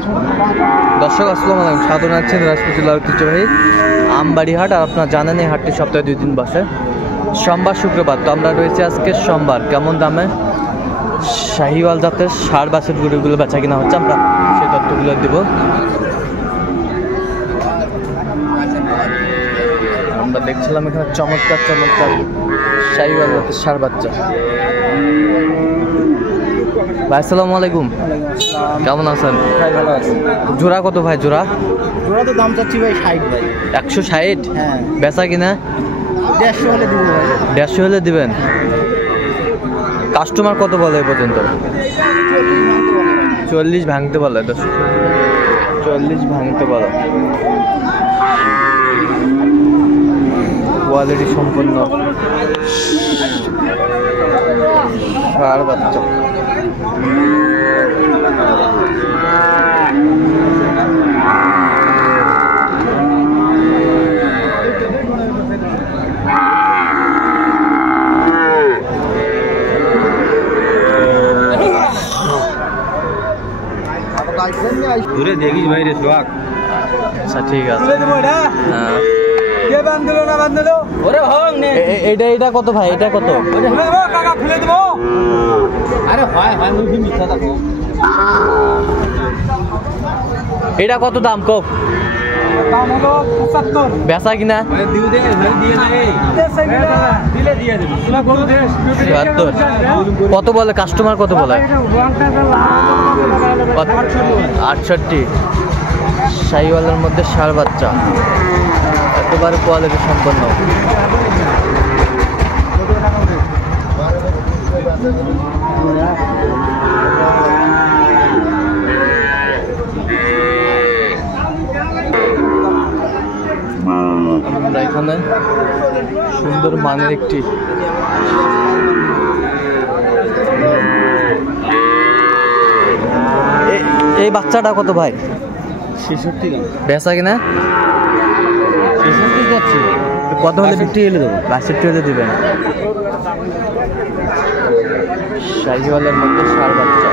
দর্শক আসসালামু আলাইকুম, স্বাগত জানাচ্ছি দিনাজপুর জেলার ঐতিহ্যবাহী আমবাড়ি হাট। আর আপনারা জানেন এই হাটটি সপ্তাহে 2 দিন বসে, সোমবার শুক্রবার। তো আমরা রয়েছে আজকে সোমবার। কেমন দামে শাহিওয়াল জাতের ষাঁড় বাছুর গরুগুলো বেচা কিনা হচ্ছে আমরা সেই তথ্যগুলো দেব। আমরা দেখছিলাম এখানে চমৎকার চমৎকার শাহিওয়াল জাতের ষাঁড় বাচ্চা। ভাই আসসালামু আলাইকুম, কেমন আছেন? ভাই ভালো আছে। জোড়া কত ভাই? জোড়া তো দাম চাচ্ছি ভাই 60 ভাই। 160? হ্যাঁ। বেচা কিনা 150 হলে দিব ভাই। 150 হলে দিবেন। কাস্টমার কত বলে এ পর্যন্ত? 40 ভাঙতে বলে। 40 ভাঙতে বলে। কোয়ালিটি সম্পন্ন ষাঁড় বাচ্চা। ঘুরে দেখিস ভাই রে সোহাগ। আচ্ছা ঠিক আছে। হ্যাঁ। এটা কত ভাই? এটা কত? আরে হয় হয় মুই মিথ্যা থাকো। এটা কত দাম কোক? দাম হলো 75। বেচা কিনা দিউ দে দিয়ে দে দিলে দিয়ে দেব। তোরা গরু দে ৭০। কত বলে কাস্টমার? কত বলে? 68। শাহিওয়ালের মধ্যে ষাঁড় বাচ্চা, একেবারে কোয়ালিটি সম্পন্ন। আমরা এখানে সুন্দর মানের একটি এই বাচ্চাটা কত ভাই? 66 দাম। বেচা কিনা 66 যাচ্ছে। কত হলে বিক্রি হলে দেবো? 62 হলে দিবেন। শাহিওয়ালের মধ্যে ষাঁড় বাচ্চা।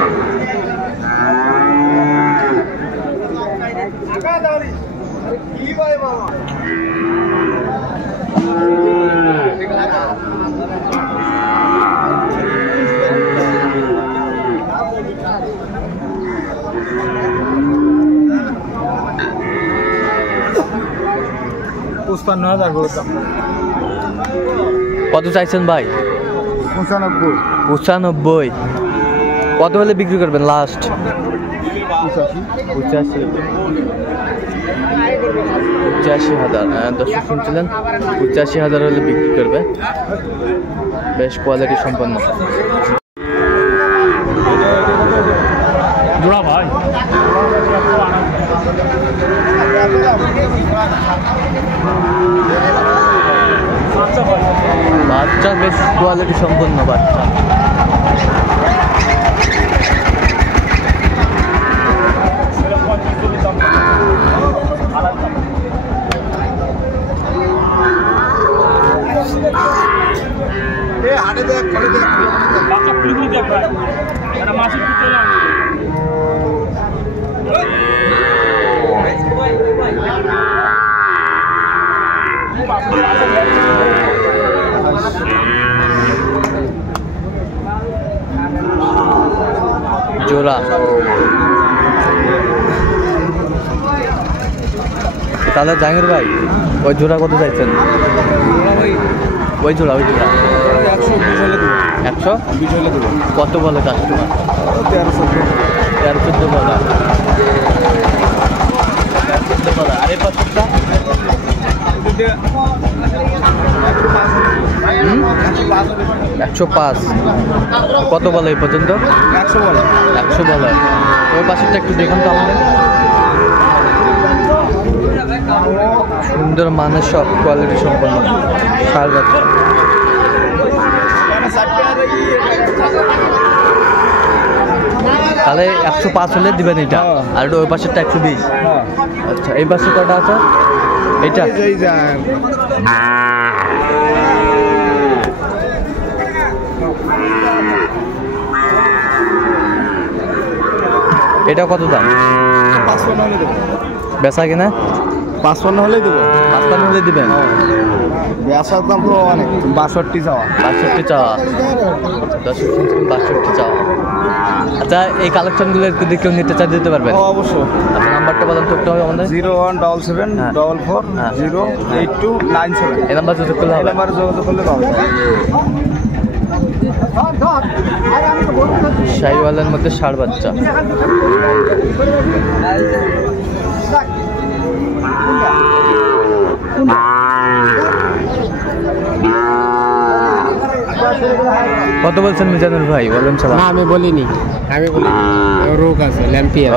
কত চাইছেন ভাই? 95। 95। কত হলে বিক্রি করবেন লাস্ট? 85,000। দর্শক শুনছিলেন, 85,000 হলে বিক্রি করবে। বেশ কোয়ালিটি সম্পন্ন জোড়া ভাই। বাচ্চা বেশ কোয়ালিটি সম্পন্ন বাচ্চা। হাটে দেখ করে দেখ বাচ্চা খুলে দেখ ভাই। এটা মাসিক চলে জোড়া। তাহলে জাহাঙ্গীর ভাই ওই জোড়া কত চাইছেন? ওই জোড়া 120 হলে দেবো। 120 হলে দেবো। কত বলে কাস্টমার? 1314 বলে। আর এই পাঁচটা 105। কত বলে এই পর্যন্ত? 100 বলে। 100 বলে। ওই পাশেরটা একটু দেখুন তো আমাদের। সুন্দর মানের সব কোয়ালিটি সম্পন্ন ষাঁড় বাচ্চা। তাহলে 105 হলে দিবেন এটা। আর এটা ওই পাশেরটা 120। আচ্ছা, এই পাশে কটা আছে? এটা এটা কত দাম? 55 হলে দেবো। বেচা কিনা 55 হলেই দেবো। 55 হলে দিবেন। বেচার দাম তো অনেক, 62 চাওয়া। 62 চাওয়া। দর্শক শুনছেন 62 চাওয়া। আচ্ছা, এই কালেকশনগুলো যদি কেউ নিতে চায় দিতে পারবেন? অবশ্যই। আপনার নাম্বারটা বলেন তো একটু আমাদের। 01774408297। এই নাম্বার যোগাযোগ করলে হবে? নাম্বারে যোগাযোগ করলে পাবে। শাহিওয়ালের মধ্যে ষাঁড় বাচ্চা। কত বলছেন মিজানুর ভাই? বলেন সালাম। না আমি বলিনি, রোগ আছে ল্যাম্পিয়ার।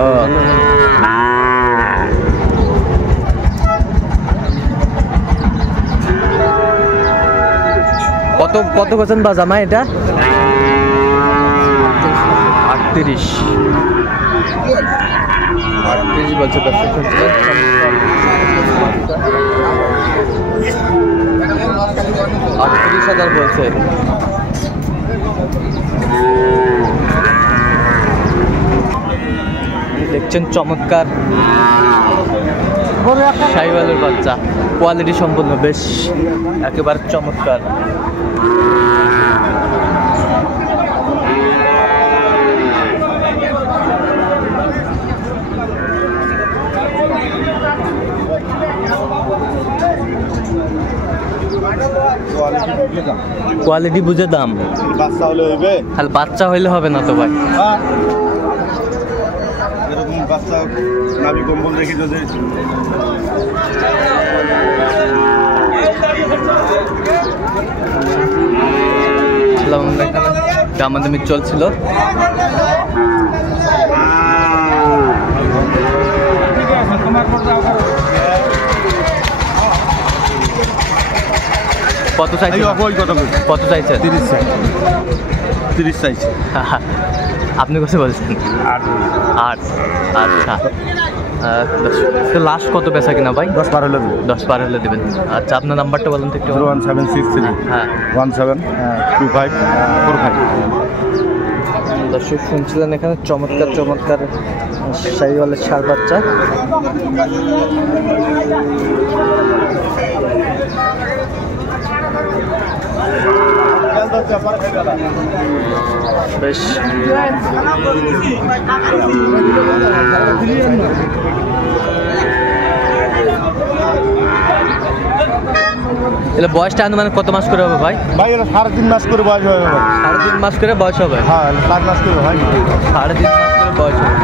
কত কত বলছেন বাজামা এটা? 38 বলছে। দর্শক শুনছিলেন 38,000 বলছে। দেখছেন চমৎকার শাহিওয়ালের বাচ্চা, কোয়ালিটি সম্পন্ন, বেশ একেবারে চমৎকার। কোয়ালিটি বুঝে দাম। বাচ্চা হলে হইবে, খালি বাচ্চা হইলে হবে না তো ভাই। এরকম বাচ্চা নাভি কম্বল রেখে যদি দামাদামি চলছিল। কত চাইছেন? কত চাইছেন? 30 চাইছে। আপনি কত বলছেন? 8। আচ্ছা, লাস্ট কত বেচা কিনা ভাই? 10-12 হলে দেবো। 10-12 হলে দেবেন। আচ্ছা, আপনার নাম্বারটা বলেন তো একটু। 01763 হ্যাঁ 172545। দর্শক শুনছিলেন এখানে চমৎকার চমৎকার শাহিওয়ালের ষাঁড় বাচ্চা। বেশ এলে বয়সটা আনুমানিক কত মাস করে হবে ভাই? ভাই এটা 3.5 মাস করে বয়স হবে। 3.5 মাস করে বয়স হবে? হ্যাঁ 4 মাস করে ভাই। 3.5 মাস করে বয়স হবে।